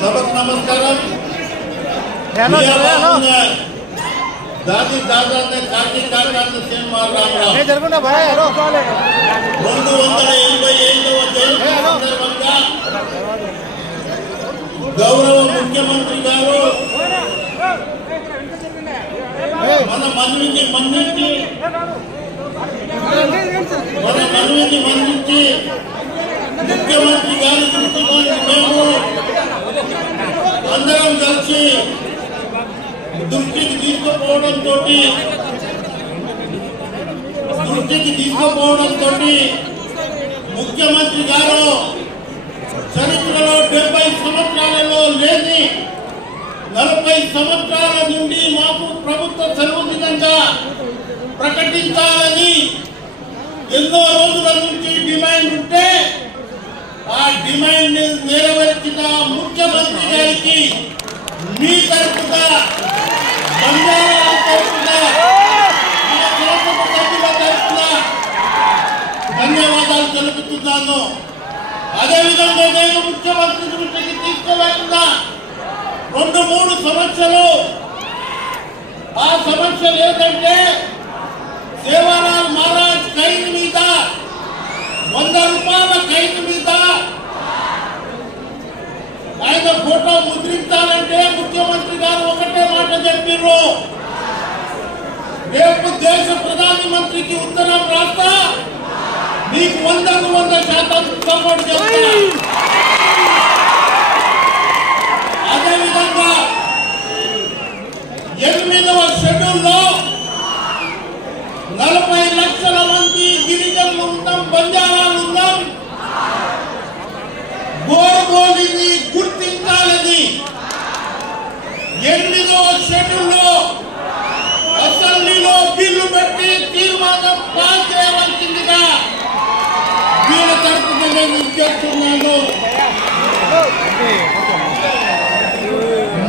सबक नमस्कार दादी दादा ने काकी काका ने सेम मार राम राम ए जरगुंडा भाई हेलो काले 285 गौरव मुख्यमंत्री गारू मन मनविनी मन्निंची मुख्यमंत्री गारी अंदరం కలిసి దృష్టికి తీసుకుపోవడంతో ముఖ్యమంత్రి గారు చరిత్రలో 70 సంవత్సరాలలో లేని 40 సంవత్సరాల నుండి మాకు ప్రభుత్వ సెలవు దినంగా ప్రకటించాలని ఎన్నో రోజుల నుంచి డిమాండ్ ఉంటే ఆ డిమాండ్ నెరవేర్చిన ముఖ్యమంత్రి గారికి మీ తరపుగా బంజారాల తరపుగా మన శాసన సభ్యుల తరపుగా ధన్యవాదాలు తెలుపుతున్నాను. అదేవిధంగా నేను ముఖ్యమంత్రి దృష్టికి తీసుకువెళ్ళిన 2-3 సమస్యలు ఆ సమస్యలు ఏంటంటే సేవాలాల్ మహారాజ్ ఖైదు మీద 100 రూపాయల ఖైదు మీద ఆయన ఫోటో ముద్రించాలంటే ముఖ్యమంత్రి గారు ఒకటే మాట చెప్పారు, రేపు దేశ ప్రధానమంత్రికి ఉత్తరం రాస్తా మీకు 100% సపోర్ట్ చేస్తా. అదేవిధంగా 8వ షెడ్యూల్లో 40 లక్షల మంది గిరిజనులు ఉన్నాం, బంజారాలు ఉన్నాం. గోరుగోలిని గుర్తించాలని 8వ షెడ్యూల్లో అసెంబ్లీలో బిల్లు పెట్టి తీర్మానం పాస్ చేయవలసిందిగా వీళ్ళ తరపున నేను చేస్తున్నాను.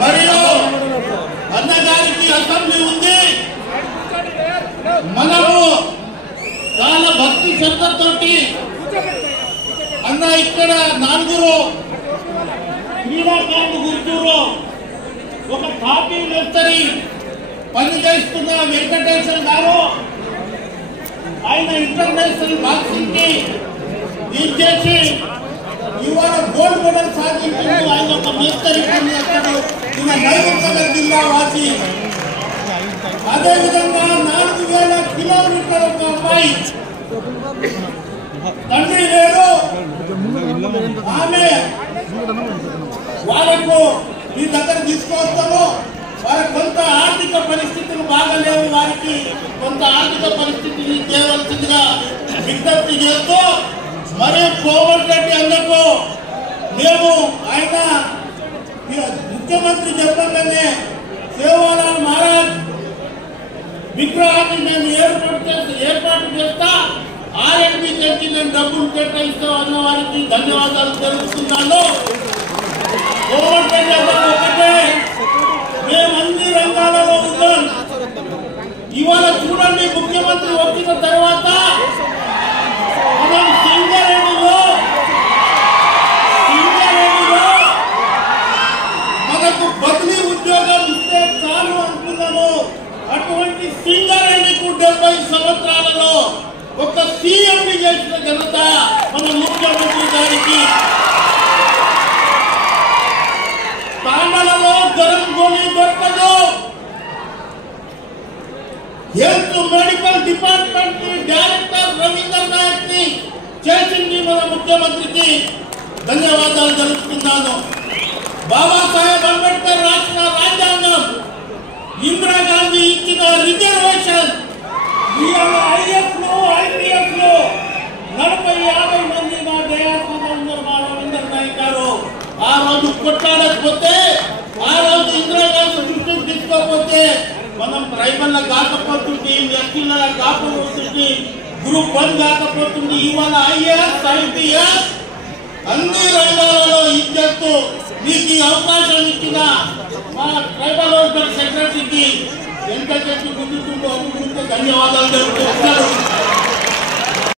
మరియు అన్నగారికి అసెంబ్లీ ఉంది, మనము చాలా భక్తి శ్రద్ధతోటి అన్న ఇక్కడ 4 క్రీడాకారులు గుర్తురు ఒక కాపీ నర్సరీ పనిచేస్తున్న వెంకటేశ్వర గారు ఆయన ఇంటర్నేషనల్ బాక్సింగ్ కి చేసి ఇవాళ గోల్డ్ మెడల్ సాధించారు. ఆయన ఒక మేస్తరి పని అతడు నైరుతి జిల్లా వాసి. అదేవిధంగా 4000 కిలోమీటర్ల ఒక అమ్మాయి తండ్రి లేడు, ఆమె వాళ్ళకు మీ దగ్గర తీసుకొస్తాము. వారికి కొంత ఆర్థిక పరిస్థితులు బాగాలేవు, వారికి కొంత ఆర్థిక పరిస్థితిని చేయవలసిందిగా విజ్ఞప్తి చేస్తూ మరి కోమటిరెడ్డి అన్నకు మేము ఆయన ముఖ్యమంత్రి చెప్పగానే సేవాలాల్ మహారాజ్ విగ్రహాన్ని మేము ఏర్పాటు చేస్తా R&B చేసి నేను డబ్బులు కేటాయిస్తాం అన్న వారికి ధన్యవాదాలు తెలుపుతున్నాను. కోమటిరెడ్డి అన్నకు ఒకటే, మేము అన్ని రంగాలలో ఉన్నాం. ఇవాళ చూడండి, ముఖ్యమంత్రి వచ్చిన తర్వాత మనం సింగరేణిలో మనకు బదిలీ ఉద్యోగం ఇస్తే చాలు అనుకున్నాము. అటువంటి సింగరేణికు 70 సంవత్సరాలలో ఒక సీఎం చేసిన ఘనత మన ముఖ్యమంత్రి గారికి. తాండలలో గరం గోళీ దొరకదు. Health medical department director Ravindra Nayak ని చేసింది మన ముఖ్యమంత్రికి ధన్యవాదాలు తెలుపుతున్నాను. బాబాసాహెబ్ అంబేద్కర్ రాసిన రాజ్యాంగం, ఇందిరాగాంధీ ఇచ్చిన రిజర్వేషన్, IAS లో IPS లో 40-50 మంది మా దయాసందర్ మా రవీంద్ర నాయక్ గారు ఆ రోజు కొట్లాడకపోతే, ఆ రోజు ఇందిరాగాంధీ దృష్టికి తీసుకోకపోతే మనం ట్రైబల్ కాకపోతుంది, ఎస్టీల కాకపోతుంది, గ్రూప్ 1 కాకపోతుంది. ఇవాళ IAS IPS అన్ని రంగాలలో ఇచ్చేస్తూ మీకు అవకాశం ఇచ్చిన మా ట్రైబల్ వెల్ఫేర్ సెక్రటరీకి ఎంత చెప్పి గుర్తుందో అది గురించి ధన్యవాదాలు తెలుపుతున్నారు.